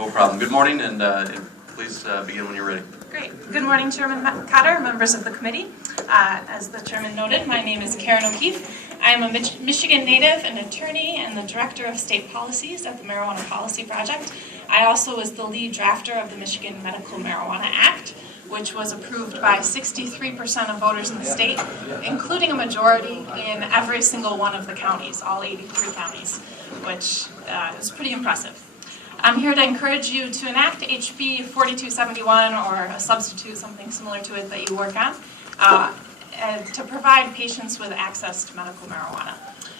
No problem. Good morning, and please begin when you're ready. Great. Good morning, Chairman Cotter, members of the committee. As the chairman noted, my name is Karen Okeefe. I am a Michigan native, an attorney, and the director of state policies at the Marijuana Policy Project. I also was the lead drafter of the Michigan Medical Marijuana Act, which was approved by 63% of voters in the state, including a majority in every single one of the counties, all 83 counties, which is pretty impressive. I'm here to encourage you to enact HB 4271 or a substitute, something similar to it that you work on, to provide patients with access to medical marijuana.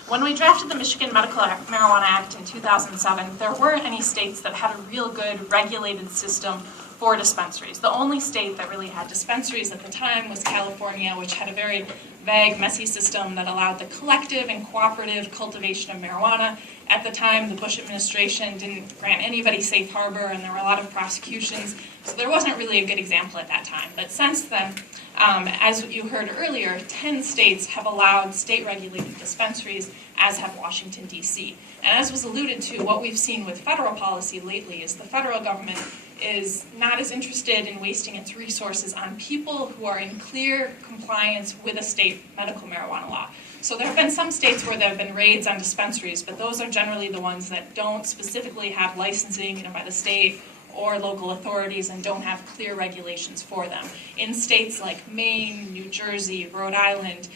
When we drafted the Michigan Medical Marijuana Act in 2007, there weren't any states that had a real good regulated system for dispensaries. The only state that really had dispensaries at the time was California, which had a very vague, messy system that allowed the collective and cooperative cultivation of marijuana. At the time, the Bush administration didn't grant anybody safe harbor, and there were a lot of prosecutions, so there wasn't really a good example at that time. But since then, as you heard earlier, 10 states have allowed state-regulated dispensaries, as have Washington, D.C. And as was alluded to, what we've seen with federal policy lately is the federal government is not as interested in wasting its resources on people who are in clear compliance with a state medical marijuana law. So there have been some states where there have been raids on dispensaries, but those are generally the ones that don't specifically have licensing by the state or local authorities and don't have clear regulations for them. In states like Maine, New Jersey, Rhode Island,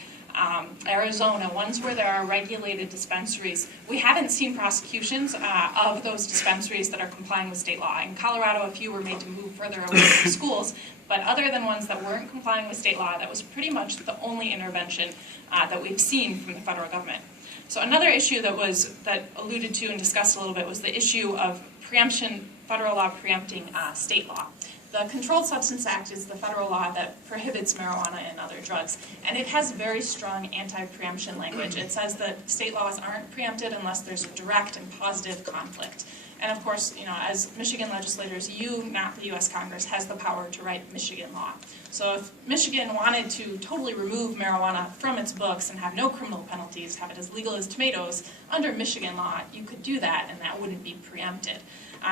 Arizona, ones where there are regulated dispensaries, we haven't seen prosecutions of those dispensaries that are complying with state law. In Colorado, a few were made to move further away from schools, but other than ones that weren't complying with state law, that was pretty much the only intervention that we've seen from the federal government. So another issue that alluded to and discussed a little bit was the issue of preemption, federal law preempting state law. The Controlled Substance Act is the federal law that prohibits marijuana and other drugs, and it has very strong anti-preemption language. It says that state laws aren't preempted unless there's a direct and positive conflict. And of course, as Michigan legislators, you, not the U.S. Congress, has the power to write Michigan law. So if Michigan wanted to totally remove marijuana from its books and have no criminal penalties, have it as legal as tomatoes, under Michigan law, you could do that and that wouldn't be preempted.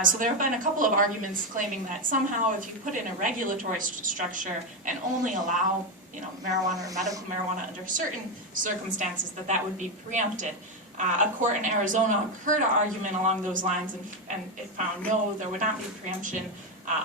So there have been a couple of arguments claiming that somehow if you put in a regulatory structure and only allow marijuana or medical marijuana under certain circumstances, that would be preempted. A court in Arizona heard an argument along those lines and it found no, there would not be preemption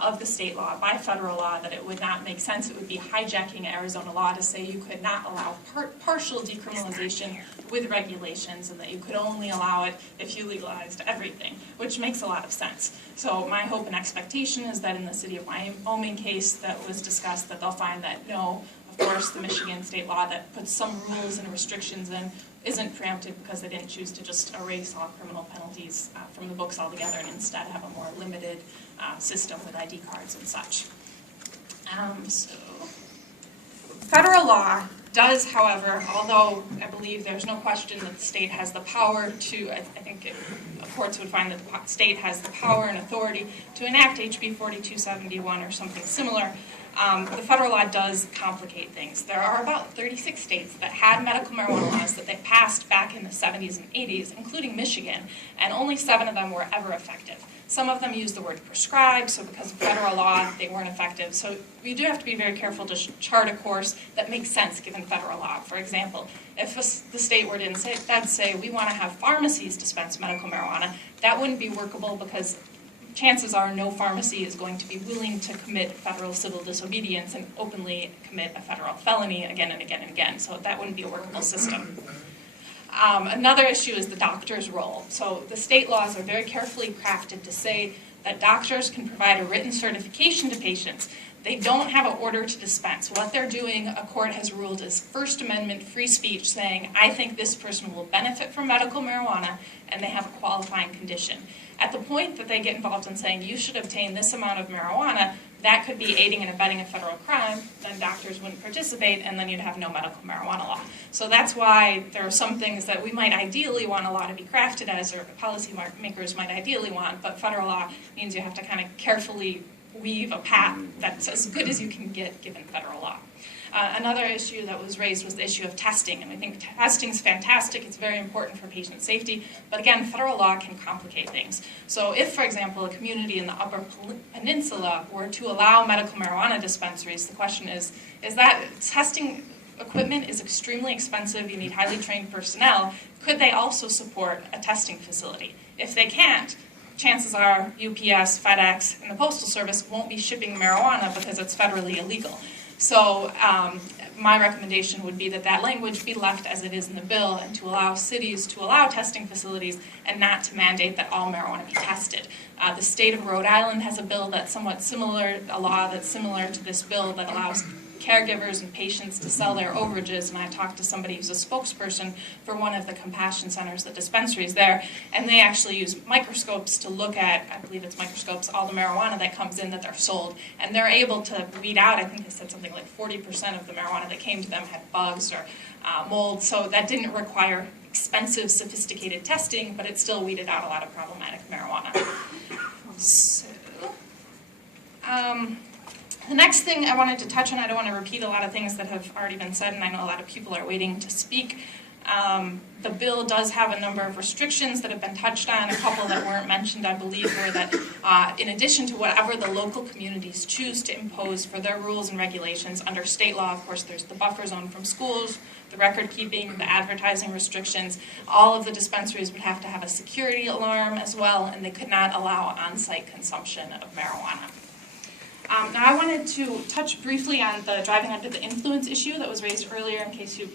of the state law by federal law, that it would not make sense. It would be hijacking Arizona law to say you could not allow partial decriminalization with regulations and that you could only allow it if you legalized everything, which makes a lot of sense. So my hope and expectation is that in the city of Wyoming case that was discussed, that they'll find that no, of course, the Michigan state law that puts some rules and restrictions in isn't preempted because they didn't choose to just erase all criminal penalties from the books altogether and instead have a more limited system with ID cards and such. So federal law does, however, although I believe there's no question that the state has the power to, I think courts would find that the state has the power and authority to enact HB 4271 or something similar, the federal law does complicate things. There are about 36 states that had medical marijuana laws that they passed back in the 70s and 80s, including Michigan, and only 7 of them were ever effective. Some of them use the word prescribed, so because of federal law, they weren't effective. So we do have to be very careful to chart a course that makes sense given federal law. For example, if the state were to instead say, we want to have pharmacies dispense medical marijuana, that wouldn't be workable because chances are no pharmacy is going to be willing to commit federal civil disobedience and openly commit a federal felony again and again and again. So that wouldn't be a workable system. Another issue is the doctor's role. So the state laws are very carefully crafted to say that doctors can provide a written certification to patients. They don't have an order to dispense. What they're doing, a court has ruled, is First Amendment free speech saying, I think this person will benefit from medical marijuana and they have a qualifying condition. At the point that they get involved in saying you should obtain this amount of marijuana, that could be aiding and abetting a federal crime, then doctors wouldn't participate and then you'd have no medical marijuana law. So that's why there are some things that we might ideally want a law to be crafted as, or policy makers might ideally want, but federal law means you have to kind of carefully weave a path that's as good as you can get given federal law. Another issue that was raised was the issue of testing, and I think testing is fantastic. It's very important for patient safety, but again, federal law can complicate things. So if, for example, a community in the Upper Peninsula were to allow medical marijuana dispensaries, the question is that testing equipment is extremely expensive, you need highly trained personnel, could they also support a testing facility? If they can't, chances are UPS, FedEx, and the Postal Service won't be shipping marijuana because it's federally illegal. So my recommendation would be that that language be left as it is in the bill and to allow cities to allow testing facilities and not to mandate that all marijuana be tested. The state of Rhode Island has a bill that's somewhat similar, a law that's similar to this bill that allows caregivers and patients to sell their overages, and I talked to somebody who's a spokesperson for one of the compassion centers, the dispensaries there, and they actually use microscopes to look at, I believe it's microscopes, all the marijuana that comes in that they're sold, and they're able to weed out, I think they said something like 40% of the marijuana that came to them had bugs or mold, so that didn't require expensive, sophisticated testing, but it still weeded out a lot of problematic marijuana. So, the next thing I wanted to touch on, I don't want to repeat a lot of things that have already been said, and I know a lot of people are waiting to speak. The bill does have a number of restrictions that have been touched on. A couple that weren't mentioned, I believe, were that in addition to whatever the local communities choose to impose for their rules and regulations under state law, of course, there's the buffer zone from schools, the record keeping, the advertising restrictions. All of the dispensaries would have to have a security alarm as well, and they could not allow on-site consumption of marijuana. Now I wanted to touch briefly on the driving under the influence issue that was raised earlier in case you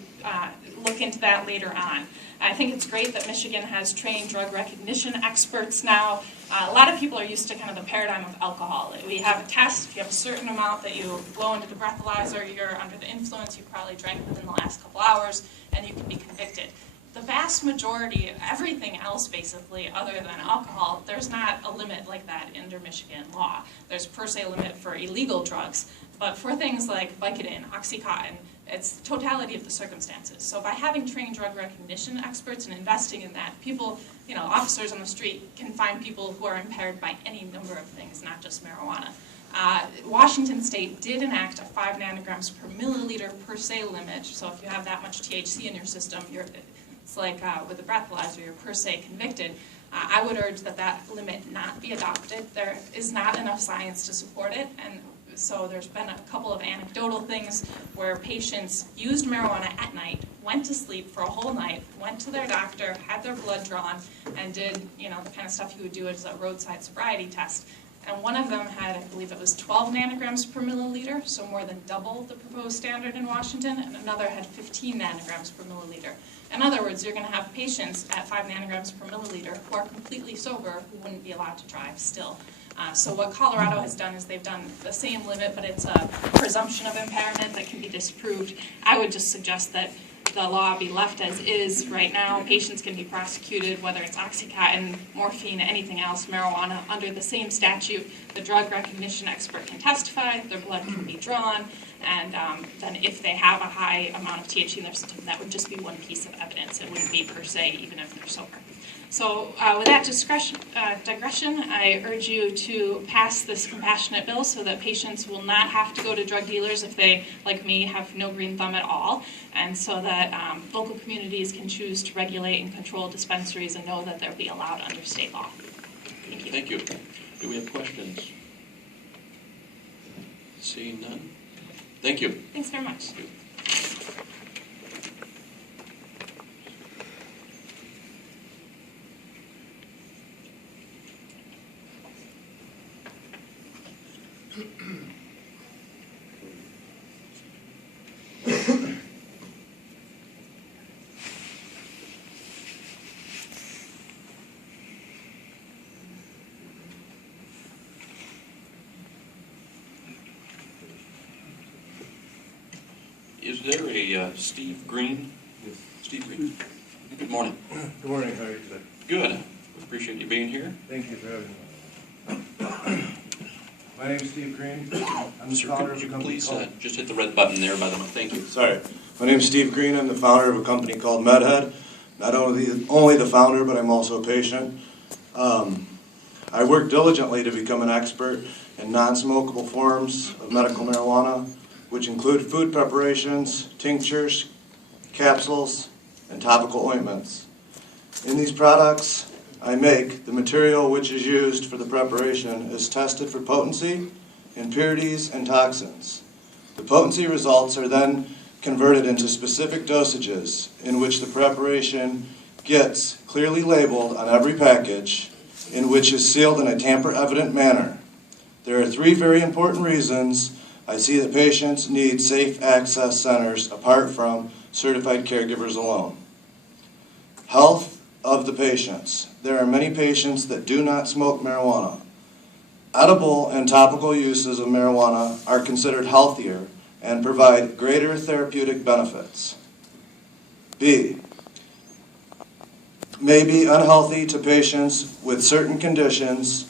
look into that later on. I think it's great that Michigan has trained drug recognition experts now. A lot of people are used to kind of the paradigm of alcohol. We have a test, if you have a certain amount that you blow into the breathalyzer, you're under the influence, you probably drank within the last couple hours, and you can be convicted. The vast majority of everything else, basically, other than alcohol, there's not a limit like that under Michigan law. There's per se a limit for illegal drugs, but for things like Vicodin, Oxycontin, it's totality of the circumstances. So by having trained drug recognition experts and investing in that, people, officers on the street can find people who are impaired by any number of things, not just marijuana. Washington State did enact a 5 nanograms per milliliter per se limit, so if you have that much THC in your system, it's like with the breathalyzer, you're per se convicted. I would urge that that limit not be adopted. There is not enough science to support it, and so there's been a couple of anecdotal things where patients used marijuana at night, went to sleep for a whole night, went to their doctor, had their blood drawn, and did the kind of stuff you would do as a roadside sobriety test. And one of them had, I believe it was 12 nanograms per milliliter, so more than double the proposed standard in Washington, and another had 15 nanograms per milliliter. In other words, you're going to have patients at 5 nanograms per milliliter who are completely sober who wouldn't be allowed to drive still. So what Colorado has done is they've done the same limit, but it's a presumption of impairment that can be disproved. I would just suggest that the law be left as is right now. Patients can be prosecuted, whether it's Oxycontin, morphine, anything else, marijuana, under the same statute. The drug recognition expert can testify, their blood can be drawn, and then if they have a high amount of THC in their system, that would just be one piece of evidence. It wouldn't be per se, even if they're sober. So with that digression, I urge you to pass this compassionate bill so that patients will not have to go to drug dealers if they, like me, have no green thumb at all, and so that local communities can choose to regulate and control dispensaries and know that they'll be allowed under state law. Thank you. Thank you. Do we have questions? Seeing none? Thank you. Thanks very much. Thank you. Is there a Steve Green? Yes. Steve Green. Good morning. Good morning, how are you today? Good. We appreciate you being here. Thank you for having me. My name is Steve Green. I'm the Sir, founder could of a you company please called... just hit the red button there, by the way. Thank you. Sorry. My name is Steve Green. I'm the founder of a company called MedHead. Not only the founder, but I'm also a patient. I work diligently to become an expert in non-smokable forms of medical marijuana, which include food preparations, tinctures, capsules, and topical ointments. In these products I make, the material which is used for the preparation is tested for potency, impurities, and toxins. The potency results are then converted into specific dosages in which the preparation gets clearly labeled on every package, in which is sealed in a tamper-evident manner. There are three very important reasons I see that patients need safe access centers apart from certified caregivers alone. Health of the patients. There are many patients that do not smoke marijuana. Edible and topical uses of marijuana are considered healthier and provide greater therapeutic benefits. B, may be unhealthy to patients with certain conditions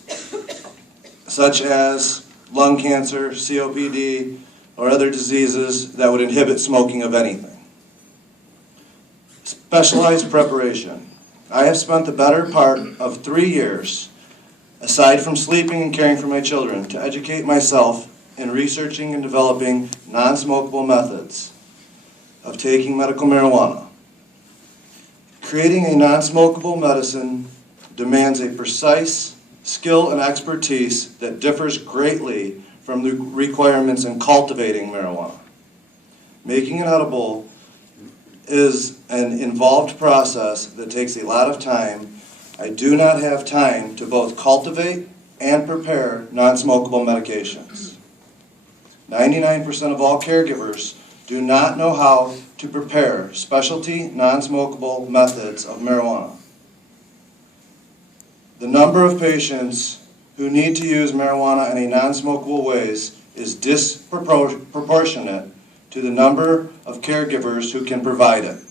such as lung cancer, COPD, or other diseases that would inhibit smoking of anything. Specialized preparation. I have spent the better part of 3 years, aside from sleeping and caring for my children, to educate myself in researching and developing non-smokable methods of taking medical marijuana. Creating a non-smokable medicine demands a precise skill and expertise that differs greatly from the requirements in cultivating marijuana. Making an edible is an involved process that takes a lot of time. I do not have time to both cultivate and prepare non-smokable medications. 99% of all caregivers do not know how to prepare specialty non-smokable methods of marijuana. The number of patients who need to use marijuana in a non-smokable ways is disproportionate to the number of caregivers who can provide it.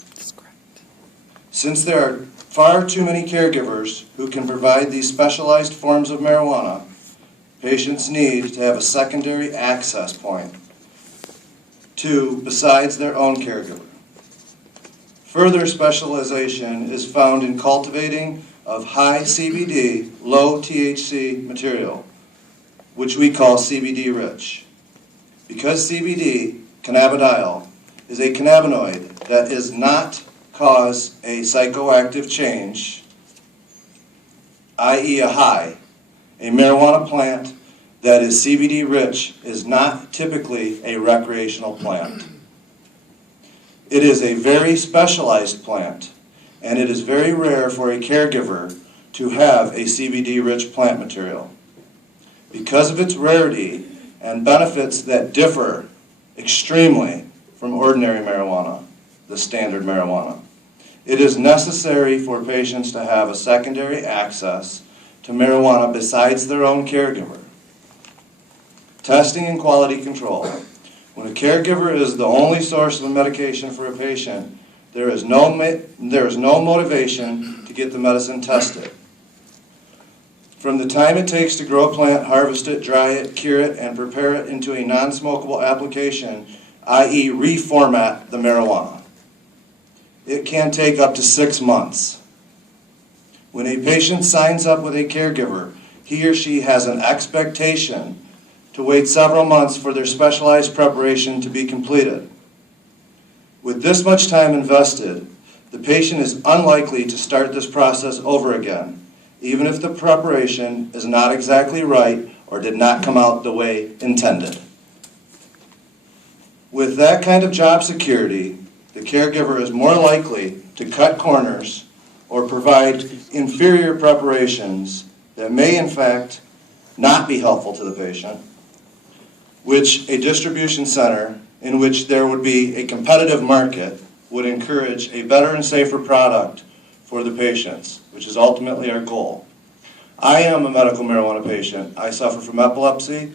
Since there are far too many caregivers who can provide these specialized forms of marijuana, patients need to have a secondary access point besides their own caregiver. Further specialization is found in cultivating of high CBD, low THC material, which we call CBD rich. Because CBD, cannabidiol, is a cannabinoid that does not cause a psychoactive change, i.e. a high, a marijuana plant that is CBD rich is not typically a recreational plant. It is a very specialized plant, and it is very rare for a caregiver to have a CBD rich plant material. Because of its rarity and benefits that differ extremely from ordinary marijuana, the standard marijuana, it is necessary for patients to have a secondary access to marijuana besides their own caregiver. Testing and quality control. When a caregiver is the only source of a medication for a patient, there is no motivation to get the medicine tested. From the time it takes to grow a plant, harvest it, dry it, cure it, and prepare it into a non-smokable application, i.e. reformat the marijuana, it can take up to 6 months. When a patient signs up with a caregiver, he or she has an expectation to wait several months for their specialized preparation to be completed. With this much time invested, the patient is unlikely to start this process over again, even if the preparation is not exactly right or did not come out the way intended. With that kind of job security, the caregiver is more likely to cut corners or provide inferior preparations that may in fact not be helpful to the patient, which a distribution center in which there would be a competitive market would encourage a better and safer product for the patients, which is ultimately our goal. I am a medical marijuana patient. I suffer from epilepsy.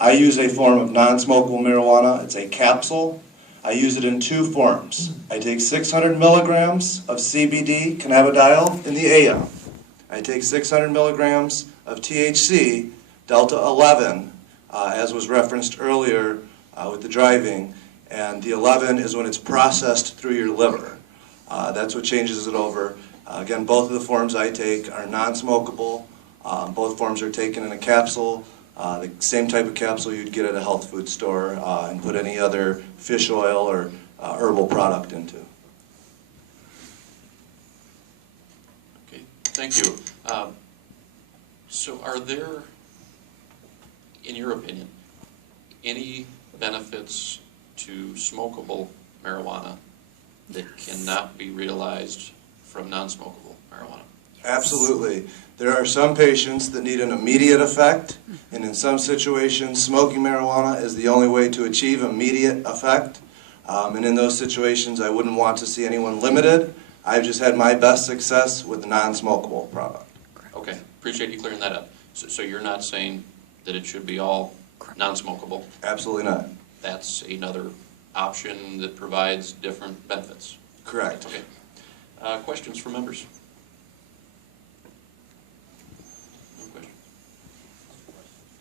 I use a form of non-smokable marijuana. It's a capsule. I use it in 2 forms. I take 600 milligrams of CBD, cannabidiol, in the AM. I take 600 milligrams of THC, Delta 11, as was referenced earlier with the driving, and the 11 is when it's processed through your liver. That's what changes it over. Again, both of the forms I take are non-smokable. Both forms are taken in a capsule The same type of capsule you'd get at a health food store and put any other fish oil or herbal product into. Okay, thank you. So are there, in your opinion, any benefits to smokable marijuana that cannot be realized from non-smokable marijuana? Absolutely. There are some patients that need an immediate effect, and in some situations, smoking marijuana is the only way to achieve immediate effect. And in those situations, I wouldn't want to see anyone limited. I've just had my best success with the non-smokable product. Okay, appreciate you clearing that up. So you're not saying that it should be all non-smokable? Absolutely not. That's another option that provides different benefits? Correct. Okay. Questions from members? No questions.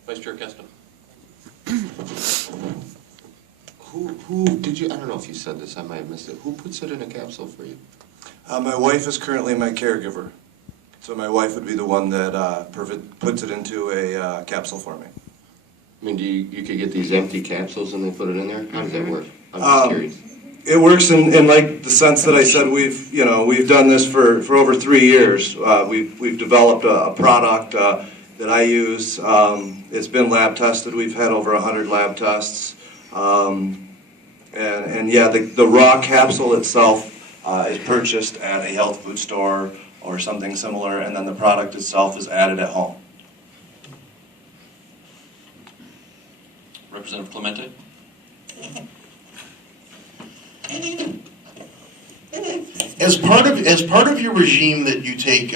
Vice Chair Kesta. Who did you, I don't know if you said this, I might have missed it. Who puts it in a capsule for you? My wife is currently my caregiver. So my wife would be the one that puts it into a capsule for me. I mean, you could get these empty capsules and they put it in there? How does that work? I'm just curious. It works in like the sense that I said we've done this for over 3 years. We've developed a product that I use. It's been lab tested. We've had over 100 lab tests. And yeah, the raw capsule itself is purchased at a health food store or something similar, and then the product itself is added at home. Representative Clemente? As part of your regime that you take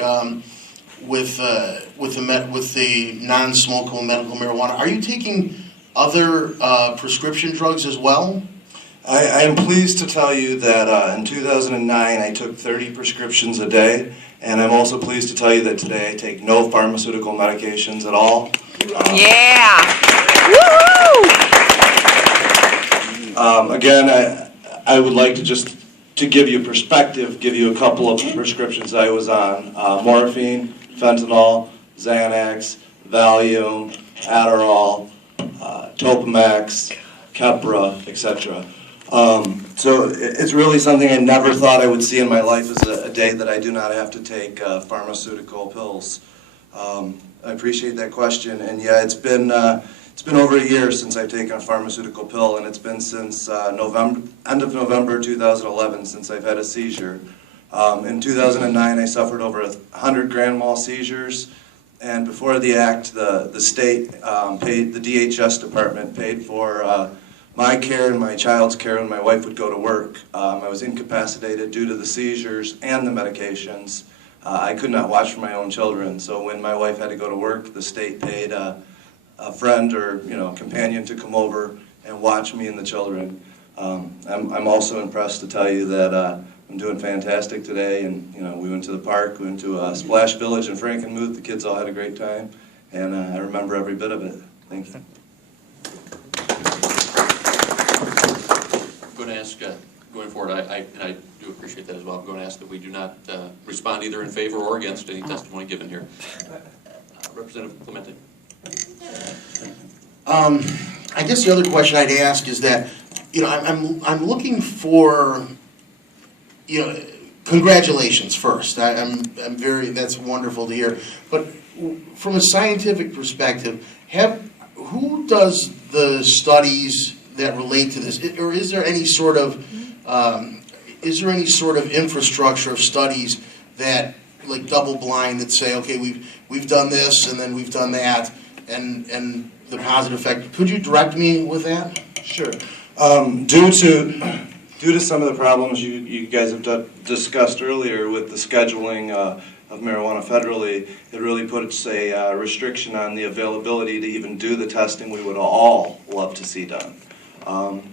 with the non-smokable medical marijuana, are you taking other prescription drugs as well? I am pleased to tell you that in 2009 I took 30 prescriptions a day, and I'm also pleased to tell you that today I take no pharmaceutical medications at all. Yeah! Woohoo! Again, I would like to just to give you perspective, give you a couple of prescriptions I was on. Morphine, fentanyl, Xanax, Valium, Adderall, Topamax, Keppra, etc. So it's really something I never thought I would see in my life as a day that I do not have to take pharmaceutical pills. I appreciate that question, and yeah, it's been over a year since I've taken a pharmaceutical pill, and it's been since end of November 2011 since I've had a seizure. In 2009, I suffered over 100 grand mal seizures, and before the act, the state paid, the DHS department paid for my care and my child's care when my wife would go to work. I was incapacitated due to the seizures and the medications. I could not watch for my own children, so when my wife had to go to work, the state paid a friend or companion to come over and watch me and the children. I'm also impressed to tell you that I'm doing fantastic today, and we went to the park, we went to Splash Village in Frankenmuth. The kids all had a great time, and I remember every bit of it. Thank you. I'm going to ask, going forward, and I do appreciate that as well, I'm going to ask that we do not respond either in favor or against any testimony given here. Representative Clemente. I guess the other question I'd ask is that, I'm looking for, congratulations first. I'm very, that's wonderful to hear. But from a scientific perspective, who does the studies that relate to this, or is there any sort of infrastructure of studies that, like double blind, that say, okay, we've done this and then we've done that, and the positive effect? Could you direct me with that? Sure. Due to some of the problems you guys have discussed earlier with the scheduling of marijuana federally, it really puts a restriction on the availability to even do the testing we would all love to see done.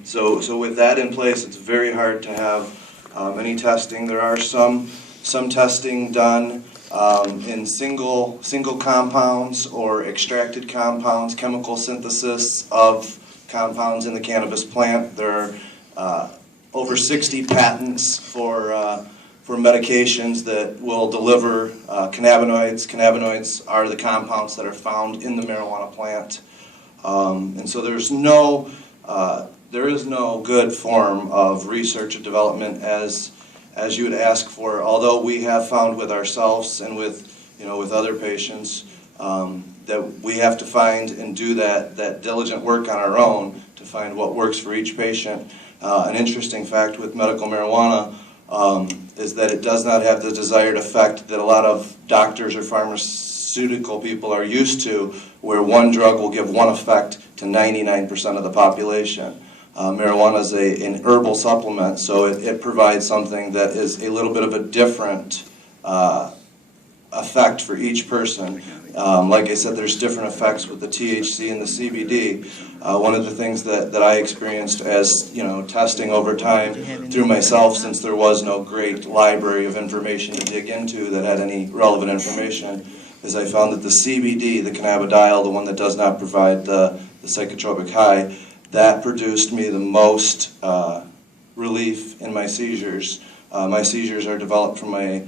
So with that in place, it's very hard to have any testing. There are some testing done in single compounds or extracted compounds, chemical synthesis of compounds in the cannabis plant. There are over 60 patents for for medications that will deliver cannabinoids. Cannabinoids are the compounds that are found in the marijuana plant. And so there is no good form of research and development as you would ask for, although we have found with ourselves and with other patients that we have to find and do that diligent work on our own to find what works for each patient. An interesting fact with medical marijuana is that it does not have the desired effect that a lot of doctors or pharmaceutical people are used to, where one drug will give one effect to 99% of the population. Marijuana is an herbal supplement, so it provides something that is a little bit of a different effect for each person. Like I said, there's different effects with the THC and the CBD. One of the things that I experienced as testing over time through myself, since there was no great library of information to dig into that had any relevant information, is I found that the CBD, the cannabidiol, the one that does not provide the psychotropic high, that produced me the most relief in my seizures. My seizures are developed from a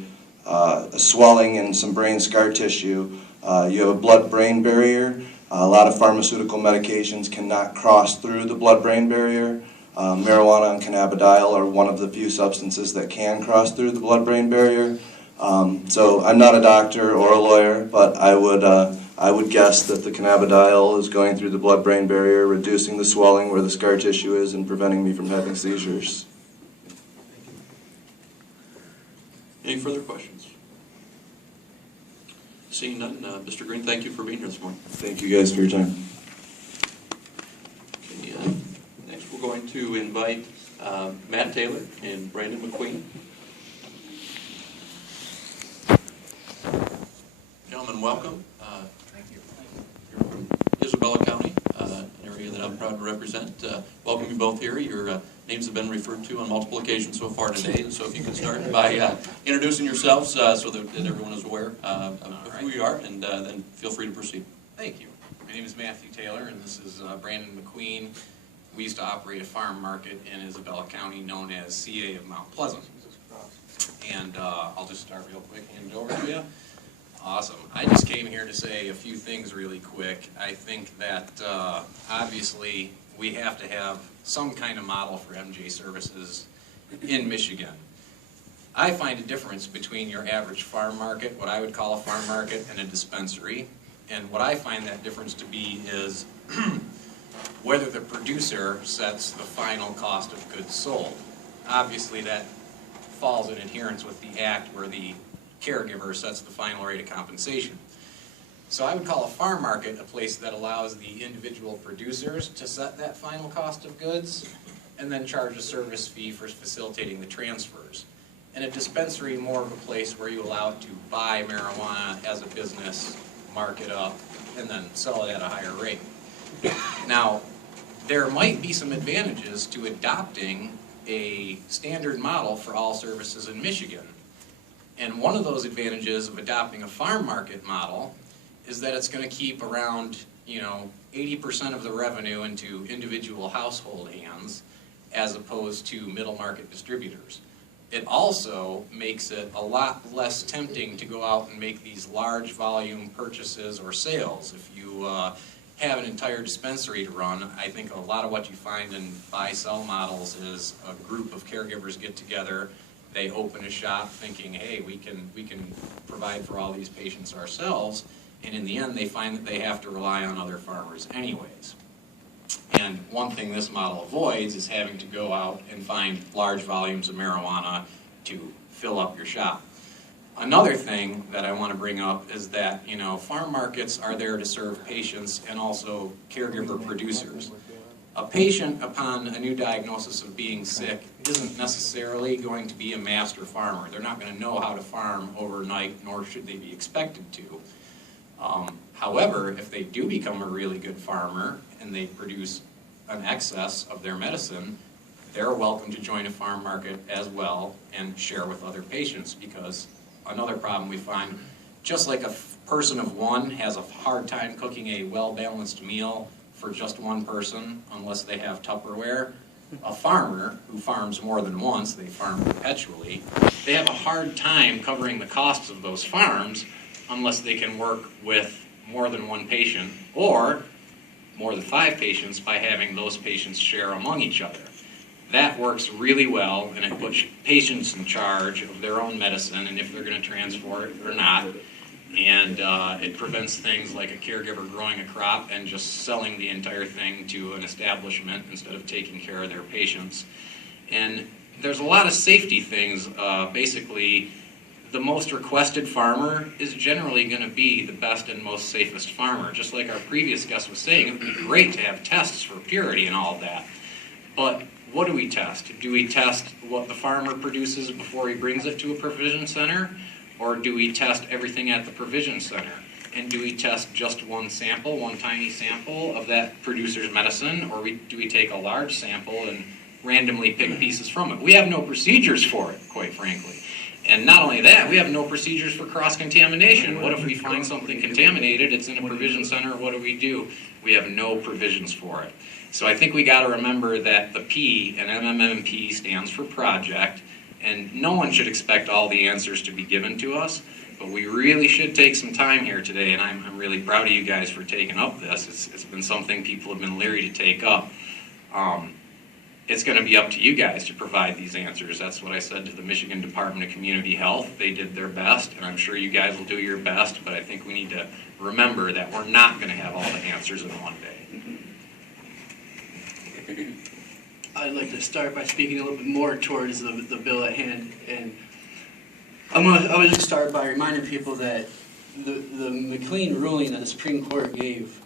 swelling and some brain scar tissue. You have a blood-brain barrier. A lot of pharmaceutical medications cannot cross through the blood-brain barrier. Marijuana and cannabidiol are one of the few substances that can cross through the blood-brain barrier. So I'm not a doctor or a lawyer, but I would guess that the cannabidiol is going through the blood-brain barrier, reducing the swelling where the scar tissue is, and preventing me from having seizures. Any further questions? Seeing none, Mr. Green, thank you for being here this morning. Thank you guys for your time. Okay, next we're going to invite Matt Taylor and Brandon McQueen. Gentlemen, welcome. Thank you. You're from Isabella County, an area that I'm proud to represent. Welcome you both here. Your names have been referred to on multiple occasions so far today, and so if you could start by introducing yourselves so that everyone is aware of who you are, and then feel free to proceed. Thank you. My name is Matthew Taylor, and this is Brandon McQueen. We used to operate a farm market in Isabella County known as CA of Mount Pleasant. And I'll just start real quick and hand it over to you. Awesome. I just came here to say a few things really quick. I think that obviously we have to have some kind of model for MJ services in Michigan. I find a difference between your average farm market, what I would call a farm market, and a dispensary. And what I find that difference to be is whether the producer sets the final cost of goods sold. Obviously that falls in adherence with the act where the caregiver sets the final rate of compensation. So I would call a farm market a place that allows the individual producers to set that final cost of goods and then charge a service fee for facilitating the transfers. And a dispensary more of a place where you allow it to buy marijuana as a business, mark it up, and then sell it at a higher rate. Now, there might be some advantages to adopting a standard model for all services in Michigan. And one of those advantages of adopting a farm market model is that it's going to keep around, 80% of the revenue into individual household hands as opposed to middle market distributors. It also makes it a lot less tempting to go out and make these large volume purchases or sales. If you have an entire dispensary to run, I think a lot of what you find in buy-sell models is a group of caregivers get together. They open a shop thinking, hey, we can provide for all these patients ourselves, and in the end they find that they have to rely on other farmers anyways. And one thing this model avoids is having to go out and find large volumes of marijuana to fill up your shop. Another thing that I want to bring up is that, farm markets are there to serve patients and also caregiver producers. A patient upon a new diagnosis of being sick isn't necessarily going to be a master farmer. They're not going to know how to farm overnight, nor should they be expected to. However, if they do become a really good farmer and they produce an excess of their medicine, they're welcome to join a farm market as well and share with other patients, because another problem we find, just like a person of one has a hard time cooking a well-balanced meal for just one person unless they have Tupperware, a farmer who farms more than once, they farm perpetually, they have a hard time covering the costs of those farms unless they can work with more than one patient or more than 5 patients by having those patients share among each other. That works really well, and it puts patients in charge of their own medicine and if they're going to transport it or not. And it prevents things like a caregiver growing a crop and just selling the entire thing to an establishment instead of taking care of their patients. And there's a lot of safety things. Basically, the most requested farmer is generally going to be the best and most safest farmer. Just like our previous guest was saying, it would be great to have tests for purity and all of that. But what do we test? Do we test what the farmer produces before he brings it to a provision center? Or do we test everything at the provision center? And do we test just one sample, one tiny sample of that producer's medicine? Or do we take a large sample and randomly pick pieces from it? We have no procedures for it, quite frankly. And not only that, we have no procedures for cross-contamination. What if we find something contaminated, it's in a provision center, what do? We have no provisions for it. So I think we got to remember that the P in MMMP stands for project, and no one should expect all the answers to be given to us, but we really should take some time here today, and I'm really proud of you guys for taking up this. It's been something people have been leery to take up. It's going to be up to you guys to provide these answers. That's what I said to the Michigan Department of Community Health. They did their best, and I'm sure you guys will do your best, but I think we need to remember that we're not going to have all the answers in one day. I'd like to start by speaking a little bit more towards the bill at hand, and I would just start by reminding people that the McLean ruling that the Supreme Court gave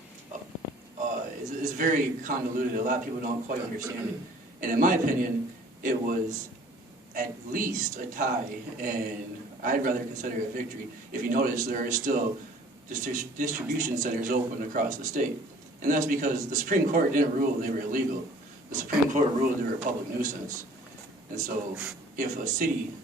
is very convoluted. A lot of people don't quite understand it, and in my opinion, it was at least a tie, and I'd rather consider it a victory. If you notice, there are still distribution centers open across the state, and that's because the Supreme Court didn't rule they were illegal. The Supreme Court ruled they were a public nuisance. And so if a city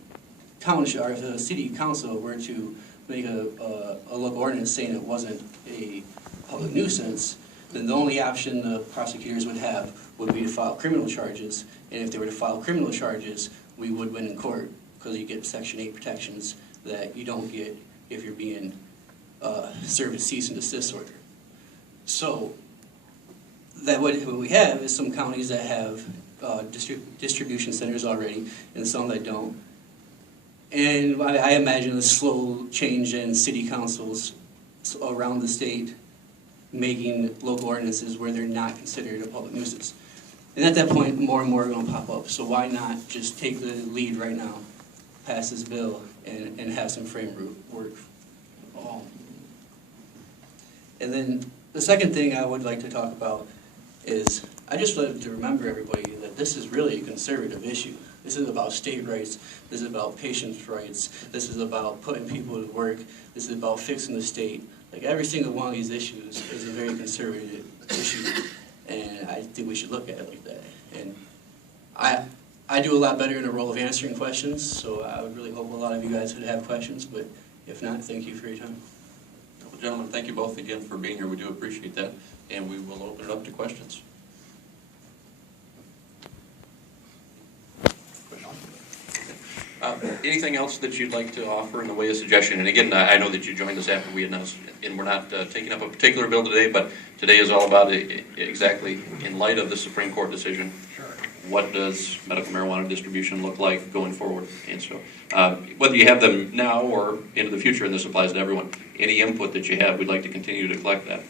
township, or if a city council were to make a local ordinance saying it wasn't a public nuisance, then the only option the prosecutors would have would be to file criminal charges. And if they were to file criminal charges, we would win in court, because you get Section 8 protections that you don't get if you're being served a cease and desist order. So that what we have is some counties that have distribution centers already, and some that don't. And I imagine a slow change in city councils around the state making local ordinances where they're not considered a public nuisance. And at that point, more and more are going to pop up. So why not just take the lead right now, pass this bill, and have some framework work? And then the second thing I would like to talk about is I just like to remember everybody that this is really a conservative issue. This is about state rights. This is about patients' rights. This is about putting people to work. This is about fixing the state. Like, every single one of these issues is a very conservative issue, and I think we should look at it like that. And I do a lot better in the role of answering questions, so I would really hope a lot of you guys would have questions, but if not, thank you for your time. Well, gentlemen, thank you both again for being here. We do appreciate that, and we will open it up to questions. Anything else that you'd like to offer in the way of suggestion? And again, I know that you joined us after we announced, and we're not taking up a particular bill today, but today is all about exactly in light of the Supreme Court decision. Sure. What does medical marijuana distribution look like going forward? And so, whether you have them now or into the future, and this applies to everyone, any input that you have, we'd like to continue to collect that.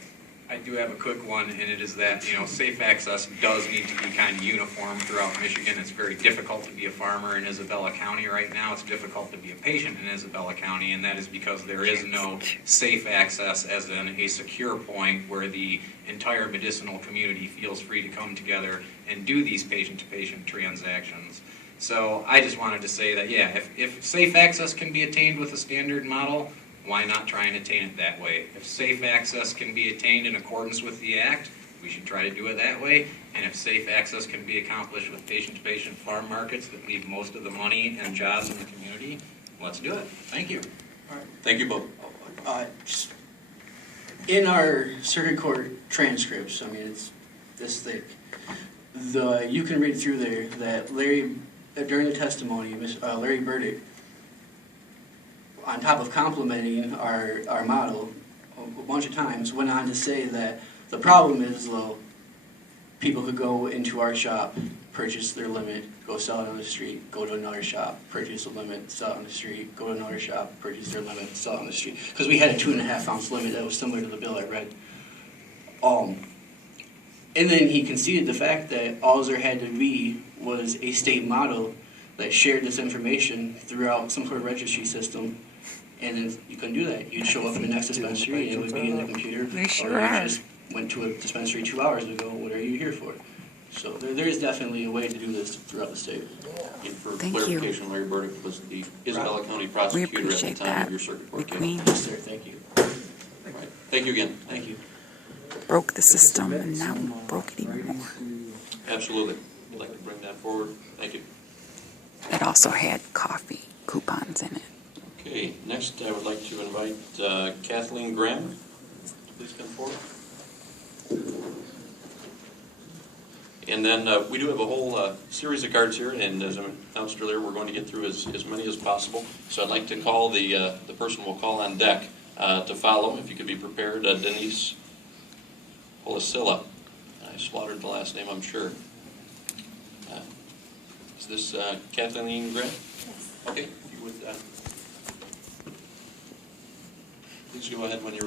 I do have a quick one, and it is that, safe access does need to be kind of uniform throughout Michigan. It's very difficult to be a farmer in Isabella County right now. It's difficult to be a patient in Isabella County, and that is because there is no safe access as in a secure point where the entire medicinal community feels free to come together and do these patient-to-patient transactions. So I just wanted to say that, yeah, if safe access can be attained with a standard model, why not try and attain it that way? If safe access can be attained in accordance with the Act, we should try to do it that way. And if safe access can be accomplished with patient-to-patient farm markets that leave most of the money and jobs in the community, let's do it. Thank you. All right. Thank you both. In our circuit court transcripts, I mean, it's this thick, You can read through there that Larry, during the testimony, Larry Burdick, on top of complimenting our model a bunch of times, went on to say that the problem is, though, people could go into our shop, purchase their limit, go sell it on the street, go to another shop, purchase a limit, sell it on the street, go to another shop, purchase their limit, sell it on the street. Because we had a 2.5 ounce limit that was similar to the bill I read. And then he conceded the fact that all there had to be was a state model that shared this information throughout some sort of registry system. And then you couldn't do that. You'd show up in the next dispensary and it would be in the computer. They sure or you are. just went to a dispensary 2 hours ago. What are you here for? So there is definitely a way to do this throughout the state. And for Thank you. clarification, Larry Burdick was the Isabella County prosecutor at the appreciate time that. of your circuit court case. McQueen Yes, sir. Thank you. Right. Thank you again. Thank you. broke the system and now broke it even more. Absolutely. I'd like to bring that forward. Thank you. It also had coffee coupons in it. Okay, next I would like to invite Kathleen Graham. Please come forward. And then we do have a whole series of cards here, and as I announced earlier, we're going to get through as many as possible. So I'd like to call the person we'll call on deck to follow, if you could be prepared, Denise Polisilla. I slaughtered the last name, I'm sure. Is this Kathleen Graham? Yes. Okay, if you would please go ahead when you're ready.